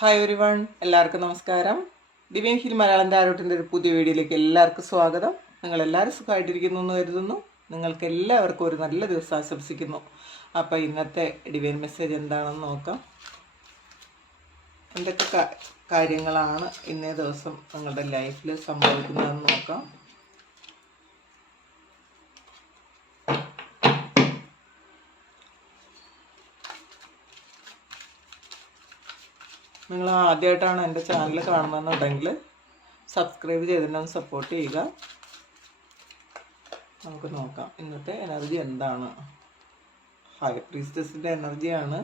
Hi ഒരു one എല്ലാവർക്കും നമസ്കാരം. ദിവ്യൻ ഹിൽ മലയാളം താരോട്ടിന്റെ ഒരു പുതിയ വീഡിയോയിലേക്ക് എല്ലാവർക്കും സ്വാഗതം. നിങ്ങൾ എല്ലാവരും സുഖമായിട്ടിരിക്കുന്നു എന്ന് കരുതുന്നു. നിങ്ങൾക്ക് എല്ലാവർക്കും ഒരു നല്ല ദിവസം ആശംസിക്കുന്നു. അപ്പോൾ ഇന്നത്തെ ഡിവൈൻ മെസ്സേജ് എന്താണെന്ന് നോക്കാം. എന്തൊക്കെ കാര്യങ്ങളാണ് ഇന്നേ ദിവസം നിങ്ങളുടെ ലൈഫിൽ സംഭവിക്കുന്നതെന്ന് നോക്കാം. നിങ്ങൾ ആദ്യമായിട്ടാണ് എന്റെ ചാനൽ കാണുന്നതെന്നുണ്ടെങ്കിൽ സബ്സ്ക്രൈബ് ചെയ്തിട്ടൊന്ന് സപ്പോർട്ട് ചെയ്യുക. നമുക്ക് നോക്കാം ഇന്നത്തെ എനർജി എന്താണ്? ഹൈ പ്രീസ്റ്റസിന്റെ എനർജിയാണ്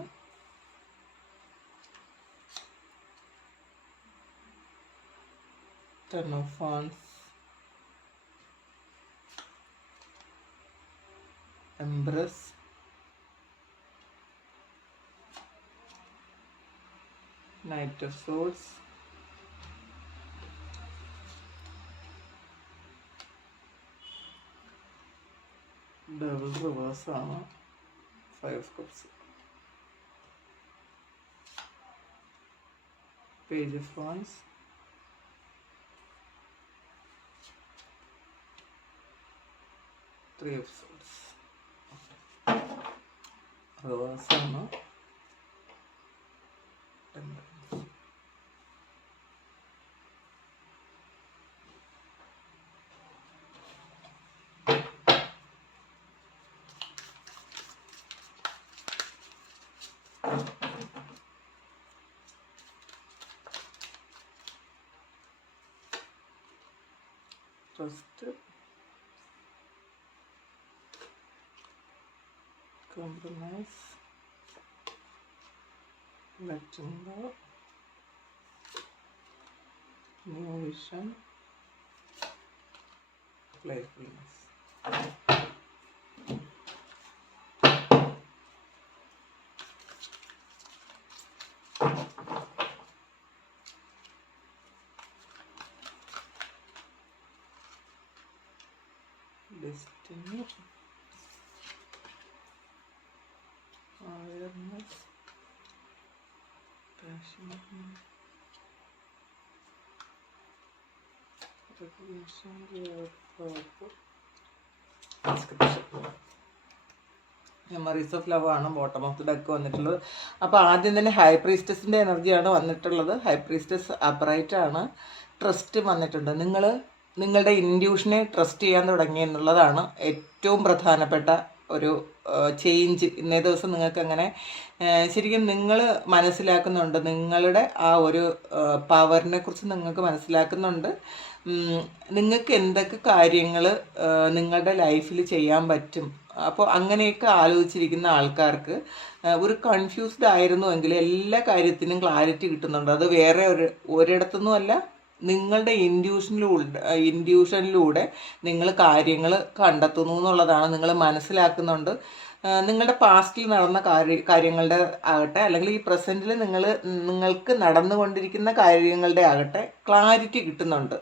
embrace Knight of Swords. Devil reverse ആണ് five of cups page of wands three of swords reverse ആണ് goes through. Compromise. Left window. New vision. Playfulness. Recognition your purpose memories of love ആണ് bottom of the deck വന്നിട്ടുള്ളത്. അപ്പോൾ ആദ്യം തന്നെ high എനർജിയാണ് വന്നിട്ടുള്ളത്. High priestess ആണ്. Trust വന്നിട്ടുണ്ട്. നിങ്ങൾ നിങ്ങളുടെ ഇൻഡ്യൂഷനെ ട്രസ്റ്റ് ചെയ്യാൻ തുടങ്ങി എന്നുള്ളതാണ് ഏറ്റവും പ്രധാനപ്പെട്ട ഒരു ചേഞ്ച് ഇന്നേ ദിവസം നിങ്ങൾക്ക് അങ്ങനെ ശരിക്കും നിങ്ങൾ മനസ്സിലാക്കുന്നുണ്ട്. നിങ്ങളുടെ ആ ഒരു പവറിനെ കുറിച്ച് നിങ്ങൾക്ക് മനസ്സിലാക്കുന്നുണ്ട്. നിങ്ങൾക്ക് എന്തൊക്കെ കാര്യങ്ങൾ നിങ്ങളുടെ ലൈഫിൽ ചെയ്യാൻ പറ്റും? അപ്പോൾ അങ്ങനെയൊക്കെ ആലോചിച്ചിരിക്കുന്ന ആൾക്കാർക്ക് ഒരു കൺഫ്യൂസ്ഡ് ആയിരുന്നുവെങ്കിൽ എല്ലാ കാര്യത്തിനും ക്ലാരിറ്റി കിട്ടുന്നുണ്ട്. അത് വേറെ ഒരു ഒരിടത്തുനിന്നും അല്ല നിങ്ങളുടെ ഇൻഡ്യൂഷനിലൂടെ ഇൻഡ്യൂഷനിലൂടെ നിങ്ങൾ കാര്യങ്ങൾ കണ്ടെത്തുന്നു എന്നുള്ളതാണ് നിങ്ങൾ മനസ്സിലാക്കുന്നുണ്ട്. നിങ്ങളുടെ പാസ്റ്റിൽ നടന്ന കാര്യ കാര്യങ്ങളുടെ ആകട്ടെ അല്ലെങ്കിൽ ഈ പ്രസന്റിൽ നിങ്ങൾ നിങ്ങൾക്ക് നടന്നുകൊണ്ടിരിക്കുന്ന കാര്യങ്ങളുടെ ആകട്ടെ ക്ലാരിറ്റി കിട്ടുന്നുണ്ട്.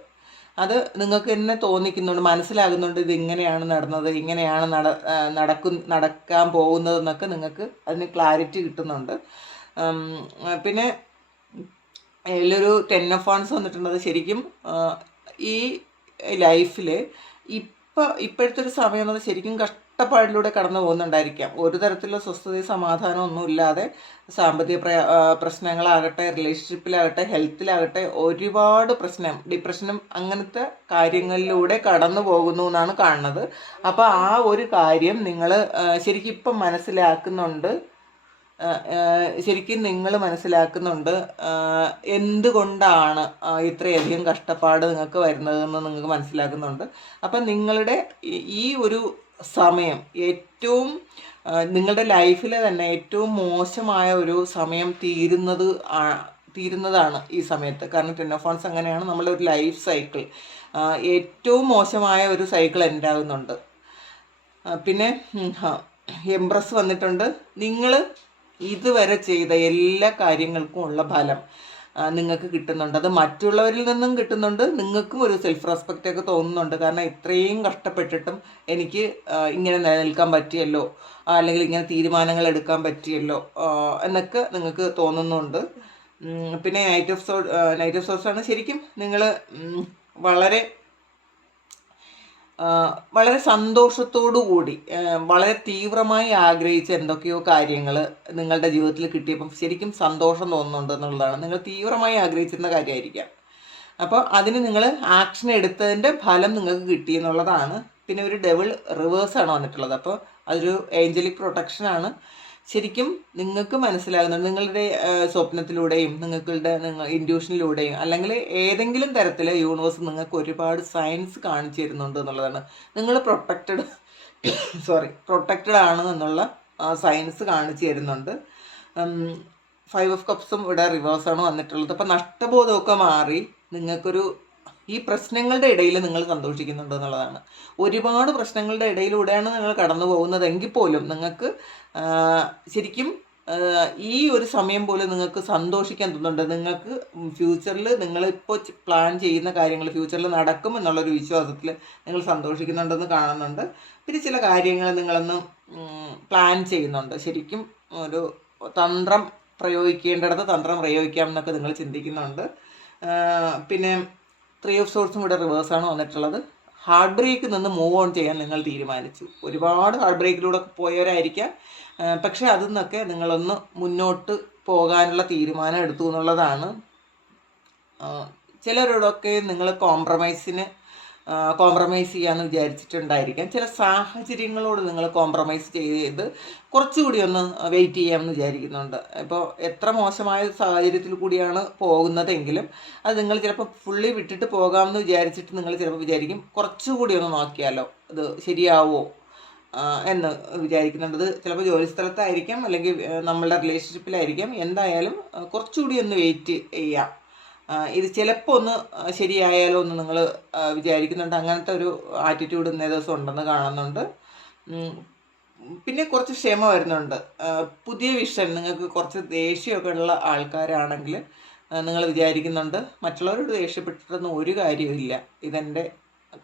അത് നിങ്ങൾക്ക് തന്നെ തോന്നിക്കുന്നുണ്ട് മനസ്സിലാകുന്നുണ്ട് ഇത് നടന്നത് ഇങ്ങനെയാണ് നട നടക്കു നടക്കാൻ പോകുന്നതെന്നൊക്കെ നിങ്ങൾക്ക് അതിന് ക്ലാരിറ്റി കിട്ടുന്നുണ്ട്. പിന്നെ അതിലൊരു ടെൻ ഓഫ് വന്നിട്ടുണ്ട് വന്നിട്ടുള്ളത് ശരിക്കും ഈ ലൈഫിൽ ഇപ്പം ഇപ്പോഴത്തെ ഒരു സമയം എന്നത് ശരിക്കും കഷ്ടപ്പാടിലൂടെ കടന്നു പോകുന്നുണ്ടായിരിക്കാം. ഒരു തരത്തിലുള്ള സ്വസ്ഥതയും സമാധാനവും ഒന്നും ഇല്ലാതെ സാമ്പത്തിക പ്ര പ്രശ്നങ്ങളാകട്ടെ റിലേഷൻഷിപ്പിലാകട്ടെ ഹെൽത്തിലാകട്ടെ ഒരുപാട് പ്രശ്നം ഡിപ്രഷനും അങ്ങനത്തെ കാര്യങ്ങളിലൂടെ കടന്നു പോകുന്നു എന്നാണ് കാണുന്നത്. അപ്പോൾ ആ ഒരു കാര്യം നിങ്ങൾ ശരിക്കും ഇപ്പം മനസ്സിലാക്കുന്നുണ്ട്. ശരിക്കും നിങ്ങൾ മനസ്സിലാക്കുന്നുണ്ട് എന്തുകൊണ്ടാണ് ഇത്രയധികം കഷ്ടപ്പാട് നിങ്ങൾക്ക് വരുന്നതെന്ന് നിങ്ങൾക്ക് മനസ്സിലാക്കുന്നുണ്ട്. അപ്പം നിങ്ങളുടെ ഈ- ഒരു സമയം ഏറ്റവും നിങ്ങളുടെ ലൈഫിലെ തന്നെ ഏറ്റവും മോശമായ ഒരു സമയം തീരുന്നത് തീരുന്നതാണ് ഈ സമയത്ത്. കാരണം വൺസ് അങ്ങനെയാണ് നമ്മളുടെ ഒരു ലൈഫ് സൈക്കിൾ ഏറ്റവും മോശമായ ഒരു സൈക്കിൾ എൻഡാകുന്നുണ്ട് പിന്നെ എംപ്രസ് വന്നിട്ടുണ്ട്. നിങ്ങൾ ഇതുവരെ ചെയ്ത എല്ലാ കാര്യങ്ങൾക്കും ഉള്ള ഫലം നിങ്ങൾക്ക് കിട്ടുന്നുണ്ട്. അത് മറ്റുള്ളവരിൽ നിന്നും കിട്ടുന്നുണ്ട്. നിങ്ങൾക്കും ഒരു സെൽഫ് റെസ്പെക്റ്റ് ഒക്കെ തോന്നുന്നുണ്ട്. കാരണം ഇത്രയും കഷ്ടപ്പെട്ടിട്ടും എനിക്ക് ഇങ്ങനെ നിലനിൽക്കാൻ പറ്റിയല്ലോ അല്ലെങ്കിൽ ഇങ്ങനെ തീരുമാനങ്ങൾ എടുക്കാൻ പറ്റിയല്ലോ എന്നൊക്കെ നിങ്ങൾക്ക് തോന്നുന്നുണ്ട്. പിന്നെ knight of so knight of സോഴ്സാണ് ശരിക്കും നിങ്ങൾ വളരെ വളരെ കൂടി വളരെ തീവ്രമായി ആഗ്രഹിച്ച എന്തൊക്കെയോ കാര്യങ്ങൾ നിങ്ങളുടെ ജീവിതത്തിൽ കിട്ടിയപ്പം ശരിക്കും സന്തോഷം തോന്നുന്നുണ്ട് എന്നുള്ളതാണ്. നിങ്ങൾ തീവ്രമായി ആഗ്രഹിച്ചിരുന്ന കാര്യമായിരിക്കാം. അപ്പോൾ അതിന് നിങ്ങൾ ആക്ഷൻ എടുത്തതിന്റെ ഫലം നിങ്ങൾക്ക് കിട്ടി എന്നുള്ളതാണ്. പിന്നെ ഒരു ഡെവിൾ റിവേഴ്സാണ് വന്നിട്ടുള്ളത്. അപ്പോൾ അതൊരു ഏഞ്ചലിക് പ്രൊട്ടക്ഷനാണ് ശരിക്കും നിങ്ങൾക്ക് മനസ്സിലാകുന്നുണ്ട് നിങ്ങളുടെ സ്വപ്നത്തിലൂടെയും നിങ്ങളുടെ നിങ്ങൾ ഇൻഡ്യൂഷനിലൂടെയും അല്ലെങ്കിൽ ഏതെങ്കിലും തരത്തിൽ യൂണിവേഴ്സ് നിങ്ങൾക്ക് ഒരുപാട് സയൻസ് കാണിച്ചു തരുന്നുണ്ട് എന്നുള്ളതാണ്. നിങ്ങൾ പ്രൊട്ടക്റ്റഡ് സോറി പ്രൊട്ടക്റ്റഡ് ആണ് എന്നുള്ള സയൻസ് കാണിച്ചു തരുന്നുണ്ട്. ഫൈവ് ഓഫ് കപ്സും ഇവിടെ റിവേഴ്സാണ് വന്നിട്ടുള്ളത്. അപ്പോൾ നഷ്ടബോധമൊക്കെ മാറി നിങ്ങൾക്കൊരു ഈ പ്രശ്നങ്ങളുടെ ഇടയിൽ നിങ്ങൾ സന്തോഷിക്കുന്നുണ്ട് എന്നുള്ളതാണ്. ഒരുപാട് പ്രശ്നങ്ങളുടെ ഇടയിലൂടെയാണ് നിങ്ങൾ കടന്നു പോകുന്നതെങ്കിൽ പോലും നിങ്ങൾക്ക് ശരിക്കും ഈ ഒരു സമയം പോലും നിങ്ങൾക്ക് സന്തോഷിക്കാൻ തോന്നുന്നുണ്ട്. നിങ്ങൾക്ക് ഫ്യൂച്ചറിൽ നിങ്ങളിപ്പോൾ പ്ലാൻ ചെയ്യുന്ന കാര്യങ്ങൾ ഫ്യൂച്ചറിൽ നടക്കും എന്നുള്ളൊരു വിശ്വാസത്തിൽ നിങ്ങൾ സന്തോഷിക്കുന്നുണ്ടെന്ന് കാണുന്നുണ്ട്. പിന്നെ ചില കാര്യങ്ങൾ നിങ്ങളൊന്ന് പ്ലാൻ ചെയ്യുന്നുണ്ട്. ശരിക്കും ഒരു തന്ത്രം പ്രയോഗിക്കേണ്ടിടത്ത് തന്ത്രം പ്രയോഗിക്കാം എന്നൊക്കെ നിങ്ങൾ ചിന്തിക്കുന്നുണ്ട്. പിന്നെ ത്രീ ഓഫ് സോഴ്സും ഇവിടെ റിവേഴ്സാണ് വന്നിട്ടുള്ളത്. ഹാർഡ് ബ്രേക്ക് നിന്ന് മൂവ് ഓൺ ചെയ്യാൻ നിങ്ങൾ തീരുമാനിച്ചു. ഒരുപാട് ഹാർഡ് ബ്രേക്കിലൂടെ പോയവരായിരിക്കാം. പക്ഷേ അതിൽ നിന്നൊക്കെ നിങ്ങളൊന്ന് മുന്നോട്ട് പോകാനുള്ള തീരുമാനം എടുത്തു എന്നുള്ളതാണ്. ചിലരോടൊക്കെ നിങ്ങൾ കോംപ്രമൈസിന് കോംപ്രമൈസ് ചെയ്യാമെന്ന് വിചാരിച്ചിട്ടുണ്ടായിരിക്കാം. ചില സാഹചര്യങ്ങളോട് നിങ്ങൾ കോംപ്രമൈസ് ചെയ്ത് കുറച്ചുകൂടി ഒന്ന് വെയിറ്റ് ചെയ്യാമെന്ന് വിചാരിക്കുന്നുണ്ട്. ഇപ്പോൾ എത്ര മോശമായ സാഹചര്യത്തിൽ കൂടിയാണ് പോകുന്നതെങ്കിലും അത് നിങ്ങൾ ചിലപ്പോൾ ഫുള്ളി വിട്ടിട്ട് പോകാമെന്ന് വിചാരിച്ചിട്ട് നിങ്ങൾ ചിലപ്പോൾ വിചാരിക്കും കുറച്ചുകൂടി ഒന്ന് നോക്കിയാലോ ഇത് ശരിയാവോ എന്ന് വിചാരിക്കുന്നുണ്ട്. അത് ചിലപ്പോൾ ജോലി സ്ഥലത്തായിരിക്കാം അല്ലെങ്കിൽ നമ്മളുടെ റിലേഷൻഷിപ്പിലായിരിക്കാം എന്തായാലും കുറച്ചുകൂടി ഒന്ന് വെയിറ്റ് ചെയ്യാം. ഇത് ചിലപ്പോൾ ഒന്ന് ശരിയായാലോ എന്ന് നിങ്ങൾ വിചാരിക്കുന്നുണ്ട്. അങ്ങനത്തെ ഒരു ആറ്റിറ്റ്യൂഡ് ഇന്നേ ദിവസം ഉണ്ടെന്ന് കാണുന്നുണ്ട്. പിന്നെ കുറച്ച് ക്ഷമ വരുന്നുണ്ട്. പുതിയ വിഷൻ നിങ്ങൾക്ക് കുറച്ച് ദേഷ്യമൊക്കെ ഉള്ള ആൾക്കാരാണെങ്കിൽ നിങ്ങൾ വിചാരിക്കുന്നുണ്ട് മറ്റുള്ളവരോട് ദേഷ്യപ്പെട്ടിട്ടൊന്നും ഒരു കാര്യമില്ല ഇതെന്റെ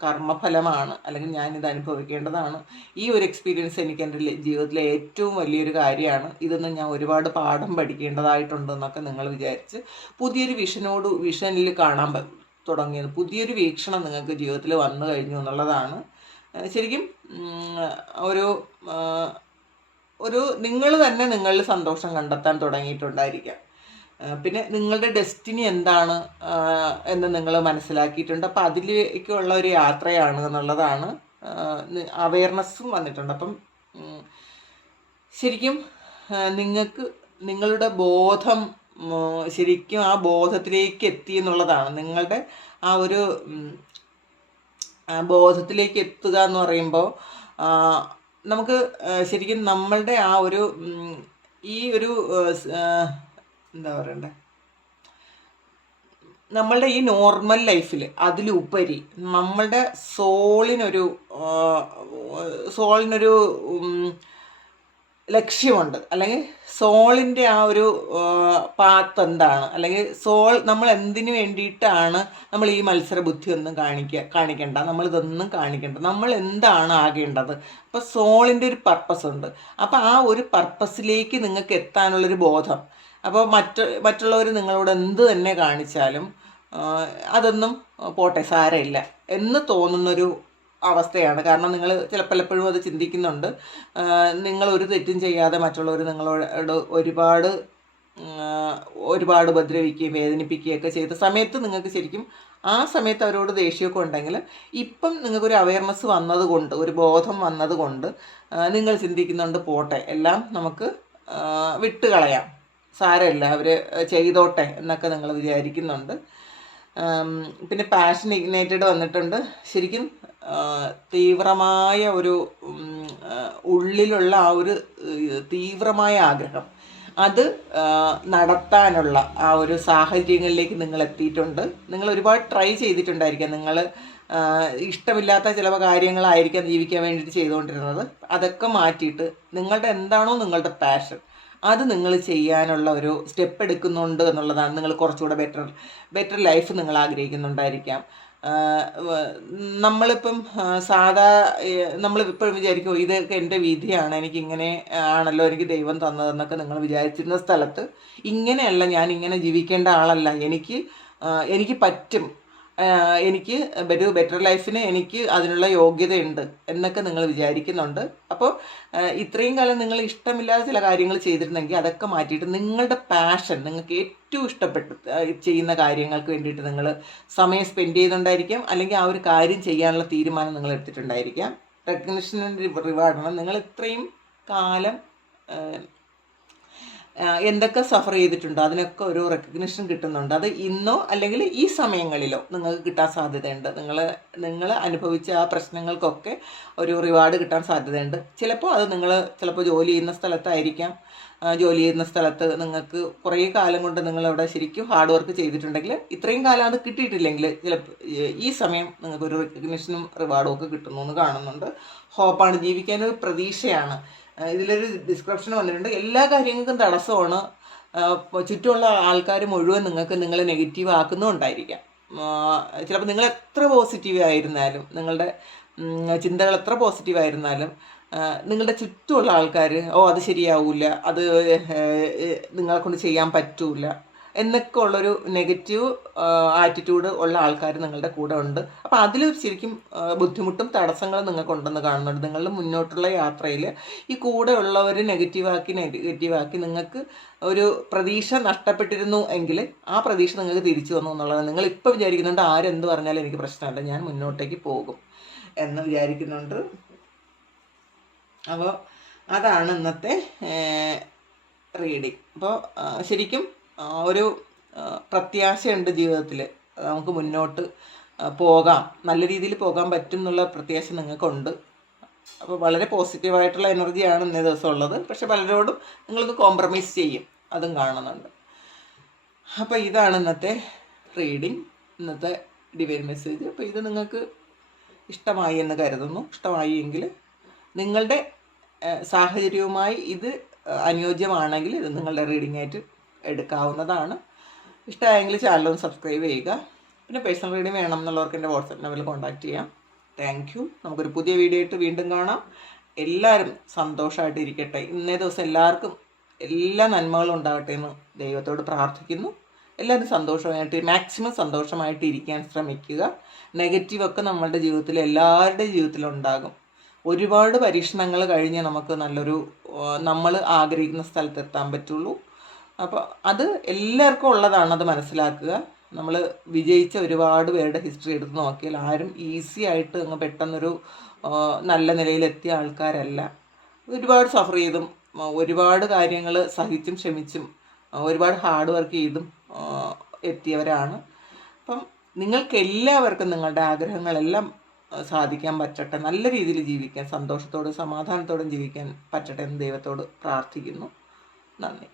കർമ്മഫലമാണ് അല്ലെങ്കിൽ ഞാൻ ഇത് അനുഭവിക്കേണ്ടതാണ്. ഈ ഒരു എക്സ്പീരിയൻസ് എനിക്ക് എന്റെ ജീവിതത്തിലെ ഏറ്റവും വലിയൊരു കാര്യമാണ്. ഇതൊന്നും ഞാൻ ഒരുപാട് പാഠം പഠിക്കേണ്ടതായിട്ടുണ്ടെന്നൊക്കെ നിങ്ങൾ വിചാരിച്ച് പുതിയൊരു വിഷനോട് വിഷനിൽ കാണാൻ തുടങ്ങിയത്. പുതിയൊരു വീക്ഷണം നിങ്ങൾക്ക് ജീവിതത്തിൽ വന്നു കഴിഞ്ഞു എന്നുള്ളതാണ്. ശരിക്കും ഒരു ഒരു നിങ്ങൾ തന്നെ നിങ്ങളിൽ സന്തോഷം കണ്ടെത്താൻ തുടങ്ങിയിട്ടുണ്ടായിരിക്കാം. പിന്നെ നിങ്ങളുടെ ഡെസ്റ്റിനി എന്താണ് എന്ന് നിങ്ങൾ മനസ്സിലാക്കിയിട്ടുണ്ട്. അപ്പം അതിലേക്കുള്ള ഒരു യാത്രയാണ് എന്നുള്ളതാണ് അവയർനെസ്സും വന്നിട്ടുണ്ട്. അപ്പം ശരിക്കും നിങ്ങൾക്ക് നിങ്ങളുടെ ബോധം ശരിക്കും ആ ബോധത്തിലേക്ക് എത്തി എന്നുള്ളതാണ്. നിങ്ങളുടെ ആ ഒരു ബോധത്തിലേക്ക് എത്തുക എന്ന് പറയുമ്പോൾ നമുക്ക് ശരിക്കും നമ്മളുടെ ആ ഒരു ഈ ഒരു എന്താ പറയണ്ടേ? നമ്മളുടെ ഈ നോർമൽ ലൈഫിൽ അതിലുപരി നമ്മളുടെ സോളിനൊരു സോളിനൊരു ലക്ഷ്യമുണ്ട്. അല്ലെങ്കിൽ സോളിന്റെ ആ ഒരു പാത്ത് എന്താണ്? അല്ലെങ്കിൽ സോൾ നമ്മൾ എന്തിനു വേണ്ടിയിട്ടാണ് നമ്മൾ ഈ മത്സര ബുദ്ധി ഒന്നും കാണിക്കുക കാണിക്കേണ്ട? നമ്മളിതൊന്നും കാണിക്കേണ്ട. നമ്മൾ എന്താണ് ആകേണ്ടത്? അപ്പോൾ സോളിന്റെ ഒരു പർപ്പസ് ഉണ്ട്. അപ്പോൾ ആ ഒരു പർപ്പസിലേക്ക് നിങ്ങൾക്ക് എത്താനുള്ളൊരു ബോധം. അപ്പോൾ മറ്റ് മറ്റുള്ളവർ നിങ്ങളോട് എന്ത് തന്നെ കാണിച്ചാലും അതൊന്നും പോട്ടെ സാരമില്ല എന്ന് തോന്നുന്നൊരു അവസ്ഥയാണ്. കാരണം നിങ്ങൾ ചില പലപ്പോഴും അത് ചിന്തിക്കുന്നുണ്ട്. നിങ്ങൾ ഒരു തെറ്റും ചെയ്യാതെ മറ്റുള്ളവർ നിങ്ങളോട് ഒരുപാട് ഒരുപാട് ഉപദ്രവിക്കുകയും വേദനിപ്പിക്കുകയൊക്കെ ചെയ്ത സമയത്ത് നിങ്ങൾക്ക് ശരിക്കും ആ സമയത്ത് അവരോട് ദേഷ്യമൊക്കെ ഉണ്ടെങ്കിൽ ഇപ്പം നിങ്ങൾക്കൊരു അവയർനെസ് വന്നതുകൊണ്ട് ഒരു ബോധം വന്നതുകൊണ്ട് നിങ്ങൾ ചിന്തിക്കുന്നുണ്ട് പോട്ടെ എല്ലാം നമുക്ക് വിട്ടുകളയാം. സാരമില്ല. അവർ ചെയ്തോട്ടെ എന്നൊക്കെ നിങ്ങൾ വിചാരിക്കുന്നുണ്ട്. പിന്നെ പാഷൻ ഇഗ്നേറ്റഡ് വന്നിട്ടുണ്ട്. ശരിക്കും തീവ്രമായ ഒരു ഉള്ളിലുള്ള ആ ഒരു തീവ്രമായ ആഗ്രഹം. അത് നടത്താനുള്ള ആ ഒരു സാഹചര്യങ്ങളിലേക്ക് നിങ്ങൾ എത്തിയിട്ടുണ്ട്. നിങ്ങൾ ഒരുപാട് ട്രൈ ചെയ്തിട്ടുണ്ടായിരിക്കാം. നിങ്ങൾ ഇഷ്ടമില്ലാത്ത ചില കാര്യങ്ങളായിരിക്കാം ജീവിക്കാൻ വേണ്ടിയിട്ട് ചെയ്തുകൊണ്ടിരുന്നത്. അതൊക്കെ മാറ്റിയിട്ട് നിങ്ങളുടെ എന്താണോ നിങ്ങളുടെ പാഷൻ അത് നിങ്ങൾ ചെയ്യാനുള്ള ഒരു സ്റ്റെപ്പ് എടുക്കുന്നുണ്ട് എന്നുള്ളതാണ് നിങ്ങൾ കുറച്ചുകൂടെ ബെറ്റർ ബെറ്റർ ലൈഫ് നിങ്ങൾ ആഗ്രഹിക്കുന്നുണ്ടായിരിക്കാം. നമ്മളിപ്പം സാധാ നമ്മൾ ഇപ്പോഴും വിചാരിക്കും "ഓ, ഇതൊക്കെ എന്റെ വിധിയാണ് എനിക്കിങ്ങനെ ആണല്ലോ എനിക്ക് ദൈവം തന്നതെന്നൊക്കെ നിങ്ങൾ വിചാരിച്ചിരുന്ന സ്ഥലത്ത് ഇങ്ങനെയല്ല ഞാൻ ഇങ്ങനെ ജീവിക്കേണ്ട ആളല്ല എനിക്ക് എനിക്ക് പറ്റും എനിക്ക് ബെറ്റർ ബെറ്റർ ലൈഫിന് എനിക്ക് അതിനുള്ള യോഗ്യതയുണ്ട് എന്നൊക്കെ നിങ്ങൾ വിചാരിക്കുന്നുണ്ട്. അപ്പോൾ ഇത്രയും കാലം നിങ്ങൾ ഇഷ്ടമില്ലാതെ ചില കാര്യങ്ങൾ ചെയ്തിരുന്നെങ്കിൽ അതൊക്കെ മാറ്റിയിട്ട് നിങ്ങളുടെ പാഷൻ നിങ്ങൾക്ക് ഏറ്റവും ഇഷ്ടപ്പെട്ട് ചെയ്യുന്ന കാര്യങ്ങൾക്ക് വേണ്ടിയിട്ട് നിങ്ങൾ സമയം സ്പെൻഡ് ചെയ്യുന്നുണ്ടായിരിക്കാം അല്ലെങ്കിൽ ആ ഒരു കാര്യം ചെയ്യാനുള്ള തീരുമാനം നിങ്ങൾ എടുത്തിട്ടുണ്ടായിരിക്കാം. റെക്കഗ്നിഷന്റെ റിവാർഡാണ് നിങ്ങൾ ഇത്രയും കാലം എന്തൊക്കെ സഫർ ചെയ്തിട്ടുണ്ടോ? അതിനൊക്കെ ഒരു റെക്കഗ്നിഷൻ കിട്ടുന്നുണ്ട്. അത് ഇന്നോ അല്ലെങ്കിൽ ഈ സമയങ്ങളിലോ നിങ്ങൾക്ക് കിട്ടാൻ സാധ്യതയുണ്ട്. നിങ്ങൾ നിങ്ങൾ അനുഭവിച്ച ആ പ്രശ്നങ്ങൾക്കൊക്കെ ഒരു റിവാർഡ് കിട്ടാൻ സാധ്യതയുണ്ട്. ചിലപ്പോൾ അത് നിങ്ങൾ ചിലപ്പോൾ ജോലി ചെയ്യുന്ന സ്ഥലത്തായിരിക്കാം. ജോലി ചെയ്യുന്ന സ്ഥലത്ത് നിങ്ങൾക്ക് കുറേ കാലം കൊണ്ട് നിങ്ങൾ അവിടെ ശരിക്കും ഹാർഡ് വർക്ക് ചെയ്തിട്ടുണ്ടെങ്കിൽ ഇത്രയും കാലം അത് കിട്ടിയിട്ടില്ലെങ്കിൽ ചിലപ്പോൾ ഈ സമയം നിങ്ങൾക്ക് ഒരു റെക്കഗ്നിഷനും റിവാർഡും ഒക്കെ കിട്ടുന്നു എന്ന് കാണുന്നുണ്ട്. ഹോപ്പാണ് ജീവിക്കാനൊരു പ്രതീക്ഷയാണ്. ആ, ഇതിലൊരു ഡിസ്ക്രിപ്ഷൻ വന്നിട്ടുണ്ട്. എല്ലാ കാര്യങ്ങൾക്കും തടസ്സമാണ്. ചുറ്റുമുള്ള ആൾക്കാർ മുഴുവൻ നിങ്ങൾക്ക് നിങ്ങളെ നെഗറ്റീവ് ആക്കുന്നുണ്ടായിരിക്കാം. ചിലപ്പോൾ നിങ്ങൾ എത്ര പോസിറ്റീവ് ആയിരുന്നാലും നിങ്ങളുടെ ചിന്തകൾ എത്ര പോസിറ്റീവ് ആയിരുന്നാലും നിങ്ങളുടെ ചുറ്റുമുള്ള ആൾക്കാർ ഓ അത് ശരിയാവില്ല അത് നിങ്ങളെ കൊണ്ട് ചെയ്യാൻ പറ്റൂല. എന്നൊക്കെ ഉള്ളൊരു നെഗറ്റീവ് ആറ്റിറ്റ്യൂഡ് ഉള്ള ആൾക്കാർ നിങ്ങളുടെ കൂടെ ഉണ്ട്. അപ്പോൾ അതിൽ ശരിക്കും ബുദ്ധിമുട്ടും തടസ്സങ്ങളും നിങ്ങൾക്കുണ്ടെന്ന് കാണുന്നുണ്ട്. നിങ്ങളുടെ മുന്നോട്ടുള്ള യാത്രയിൽ ഈ കൂടെ ഉള്ളവർ നെഗറ്റീവാക്കി നെഗറ്റീവാക്കി നിങ്ങൾക്ക് ഒരു പ്രതീക്ഷ നഷ്ടപ്പെട്ടിരുന്നു എങ്കിൽ ആ പ്രതീക്ഷ നിങ്ങൾക്ക് തിരിച്ചു വന്നു എന്നുള്ളത് നിങ്ങൾ ഇപ്പോൾ വിചാരിക്കുന്നുണ്ട് ആരെന്ത് പറഞ്ഞാലും എനിക്ക് പ്രശ്നമല്ല ഞാൻ മുന്നോട്ടേക്ക് പോകും എന്ന് വിചാരിക്കുന്നുണ്ട്. അപ്പോൾ അതാണ് ഇന്നത്തെ റീഡിങ്. അപ്പോൾ ശരിക്കും ആ, ഒരു പ്രത്യാശയുണ്ട് ജീവിതത്തിൽ നമുക്ക് മുന്നോട്ട് പോകാം. നല്ല രീതിയിൽ പോകാൻ പറ്റും എന്നുള്ള പ്രത്യാശ നിങ്ങൾക്കുണ്ട്. അപ്പോൾ വളരെ പോസിറ്റീവായിട്ടുള്ള എനർജിയാണ് ഇന്നേ ദിവസം ഉള്ളത് പക്ഷെ പലരോടും നിങ്ങൾക്ക് കോംപ്രമൈസ് ചെയ്യും. അതും കാണുന്നുണ്ട്. അപ്പോൾ ഇതാണ് ഇന്നത്തെ റീഡിങ്. ഇന്നത്തെ ഡിവൈൻ മെസ്സേജ്. അപ്പോൾ ഇത് നിങ്ങൾക്ക് ഇഷ്ടമായി എന്ന് കരുതുന്നു. ഇഷ്ടമായി എങ്കിൽ നിങ്ങളുടെ സാഹചര്യവുമായി ഇത് അനുയോജ്യമാണെങ്കിൽ ഇത് നിങ്ങളുടെ റീഡിംഗ് ആയിട്ട് എടുക്കാവുന്നതാണ്. ഇഷ്ടമായെങ്കിൽ ഒന്ന് സബ്സ്ക്രൈബ് ചെയ്യുക. പിന്നെ പേഴ്സണൽ റീഡിംഗ് വേണം എന്നുള്ളവർക്ക് എന്റെ വാട്സപ്പ് നമ്പറിൽ കോൺടാക്ട് ചെയ്യാം. താങ്ക് യു നമുക്കൊരു പുതിയ വീഡിയോ ആയിട്ട് വീണ്ടും കാണാം. എല്ലാവരും സന്തോഷമായിട്ട് ഇരിക്കട്ടെ. ഇന്നേ ദിവസം എല്ലാവർക്കും എല്ലാ നന്മകളും ഉണ്ടാകട്ടെ എന്ന് ദൈവത്തോട് പ്രാർത്ഥിക്കുന്നു. എല്ലാവരും സന്തോഷമായിട്ട് മാക്സിമം സന്തോഷമായിട്ട് ഇരിക്കാൻ ശ്രമിക്കുക. നെഗറ്റീവൊക്കെ നമ്മളുടെ ജീവിതത്തിൽ എല്ലാവരുടെ ജീവിതത്തിലും ഉണ്ടാകും. ഒരുപാട് പരീക്ഷണങ്ങൾ കഴിഞ്ഞ് നമുക്ക് നല്ലൊരു നമ്മൾ ആഗ്രഹിക്കുന്ന സ്ഥലത്തെത്താൻ പറ്റുള്ളൂ. അപ്പോൾ അത് എല്ലാവർക്കും ഉള്ളതാണ് അത് മനസ്സിലാക്കുക. നമ്മൾ വിജയിച്ച ഒരുപാട് പേരുടെ ഹിസ്റ്ററി എടുത്ത് നോക്കിയാൽ ആരും ഈസി ആയിട്ട് അങ്ങ് പെട്ടെന്നൊരു നല്ല നിലയിലെത്തിയ ആൾക്കാരല്ല. ഒരുപാട് സഫർ ചെയ്തും ഒരുപാട് കാര്യങ്ങൾ സഹിച്ചും ക്ഷമിച്ചും ഒരുപാട് ഹാർഡ് വർക്ക് ചെയ്തും എത്തിയവരാണ്. അപ്പം നിങ്ങൾക്ക് എല്ലാവർക്കും നിങ്ങളുടെ ആഗ്രഹങ്ങളെല്ലാം സാധിക്കാൻ പറ്റട്ടെ. നല്ല രീതിയിൽ ജീവിക്കാൻ സന്തോഷത്തോടും സമാധാനത്തോടും ജീവിക്കാൻ പറ്റട്ടെ എന്ന് ദൈവത്തോട് പ്രാർത്ഥിക്കുന്നു. നന്ദി.